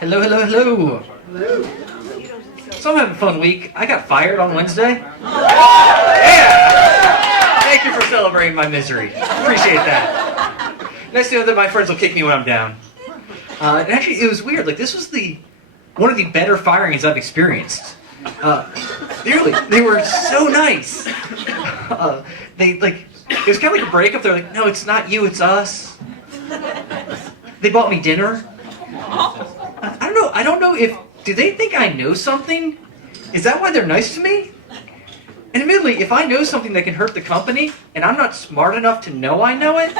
Hello, hello, hello. So I'm having a fun week. I got fired on Wednesday. Yeah! Thank you for celebrating my misery. Appreciate that. Nice to know that my friends will kick me when I'm down. And actually, it was weird. Like, this was one of the better firings I've experienced. They were so nice. It was kind of like a breakup. They're like, no, it's not you, it's us. They bought me dinner. I don't know if, do they think I know something? Is that why they're nice to me? And admittedly, if I know something that can hurt the company, and I'm not smart enough to know I know it,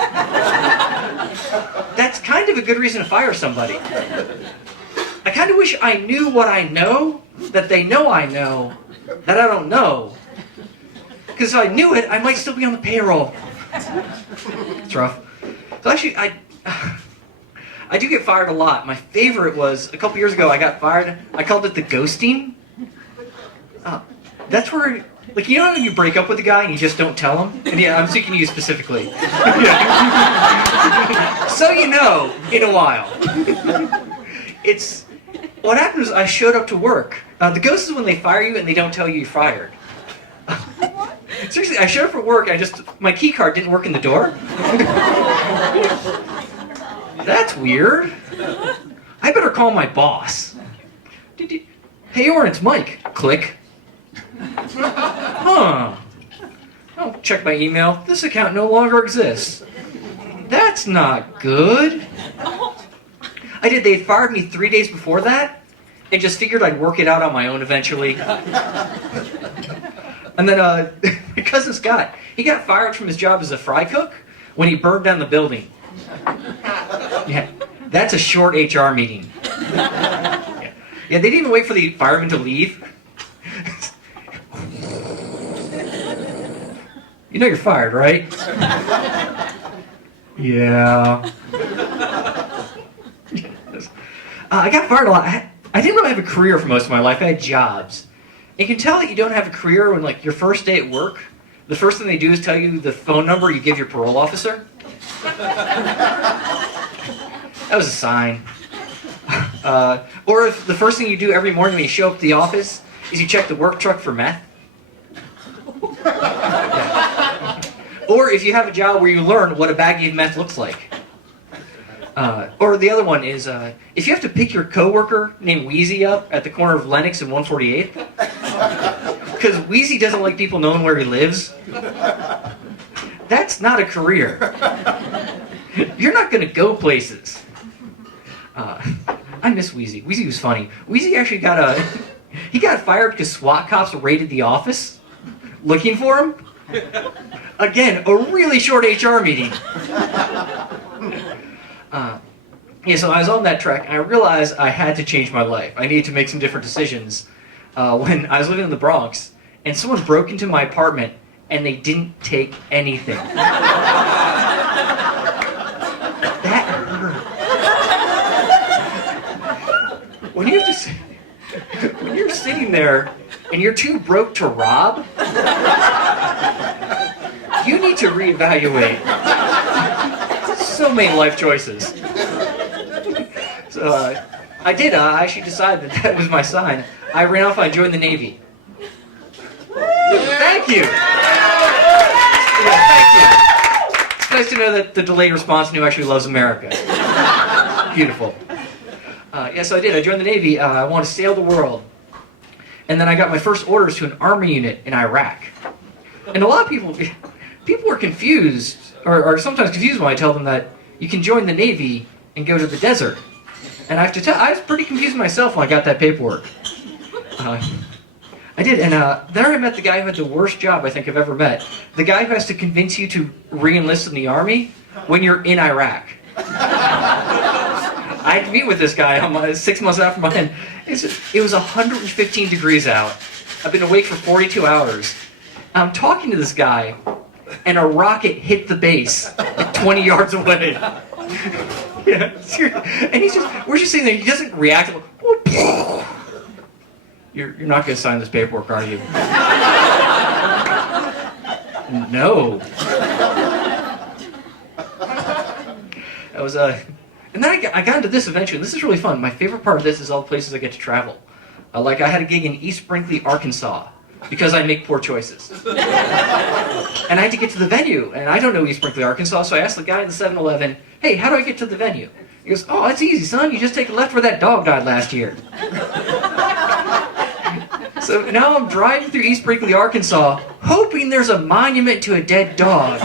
that's kind of a good reason to fire somebody. I kind of wish I knew what I know, that they know I know, that I don't know. Because if I knew it, I might still be on the payroll. It's rough. So actually, I do get fired a lot. My favorite was, a couple years ago, I got fired. I called it the ghosting. That's where, like, you know how you break up with a guy and you just don't tell him? And yeah, I'm speaking to you specifically. So you know, in a while. What happened was I showed up to work. The ghost is when they fire you and they don't tell you you're fired. Seriously, I showed up for work, my key card didn't work in the door. That's weird. I better call my boss. Hey, Oren, it's Mike. Click. Huh. I'll check my email. This account no longer exists. That's not good. They had fired me 3 days before that, and just figured I'd work it out on my own eventually. And then, my cousin Scott, he got fired from his job as a fry cook when he burned down the building. Yeah, that's a short HR meeting. Yeah, they didn't even wait for the fireman to leave. You know you're fired, right? Yeah. I got fired a lot. I didn't really have a career for most of my life. I had jobs. You can tell that you don't have a career when, like, your first day at work, the first thing they do is tell you the phone number you give your parole officer. That was a sign. Or if the first thing you do every morning when you show up to the office is you check the work truck for meth. Yeah. Or if you have a job where you learn what a baggie of meth looks like. Or the other one is, if you have to pick your coworker named Wheezy up at the corner of Lenox and 148th, because Wheezy doesn't like people knowing where he lives, that's not a career. You're not going to go places. I miss Wheezy. Wheezy was funny. Wheezy actually he got fired because SWAT cops raided the office looking for him. Again, a really short HR meeting. So I was on that track, and I realized I had to change my life. I needed to make some different decisions. When I was living in the Bronx, and someone broke into my apartment, and they didn't take anything. That hurt. When you're sitting there, and you're too broke to rob, you need to reevaluate so many life choices. So I did. I actually decided that was my sign. I ran off and I joined the Navy. Thank you. Yeah, thank you. It's nice to know that the delayed response knew actually loves America. Beautiful. So I did. I joined the Navy. I wanted to sail the world. And then I got my first orders to an army unit in Iraq. And a lot of people were confused, or sometimes confused when I tell them that you can join the Navy and go to the desert. And I have to tell, I was pretty confused myself when I got that paperwork. I did, and there I met the guy who had the worst job I think I've ever met. The guy who has to convince you to re-enlist in the army when you're in Iraq. I had to meet with this guy 6 months after my end. It was 115 degrees out. I've been awake for 42 hours. I'm talking to this guy, and a rocket hit the base like 20 yards away. Yeah, seriously. And we're just sitting there, he doesn't react. You're not going to sign this paperwork, are you? No. It And then I got into this eventually, and this is really fun. My favorite part of this is all the places I get to travel. Like I had a gig in East Brinkley, Arkansas, because I make poor choices. And I had to get to the venue, and I don't know East Brinkley, Arkansas, so I asked the guy in the 7-Eleven, hey, how do I get to the venue? He goes, oh, that's easy, son. You just take a left where that dog died last year. So now I'm driving through East Brinkley, Arkansas, hoping there's a monument to a dead dog.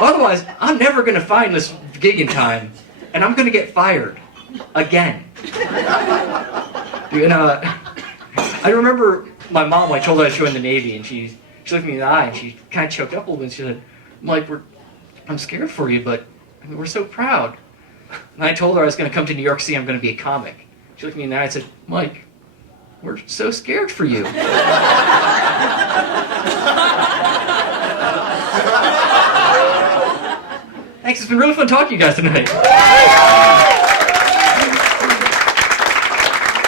Otherwise, I'm never going to find this gig in time, and I'm going to get fired. Again. And, I remember my mom, I told her I was joining the Navy, and she looked me in the eye, and she kind of choked up a little bit, and she said, Mike, I'm scared for you, but I mean, we're so proud. And I told her I was going to come to New York City, I'm going to be a comic. She looked me in the eye and said, Mike, we're so scared for you. Thanks, it's been really fun talking to you guys tonight.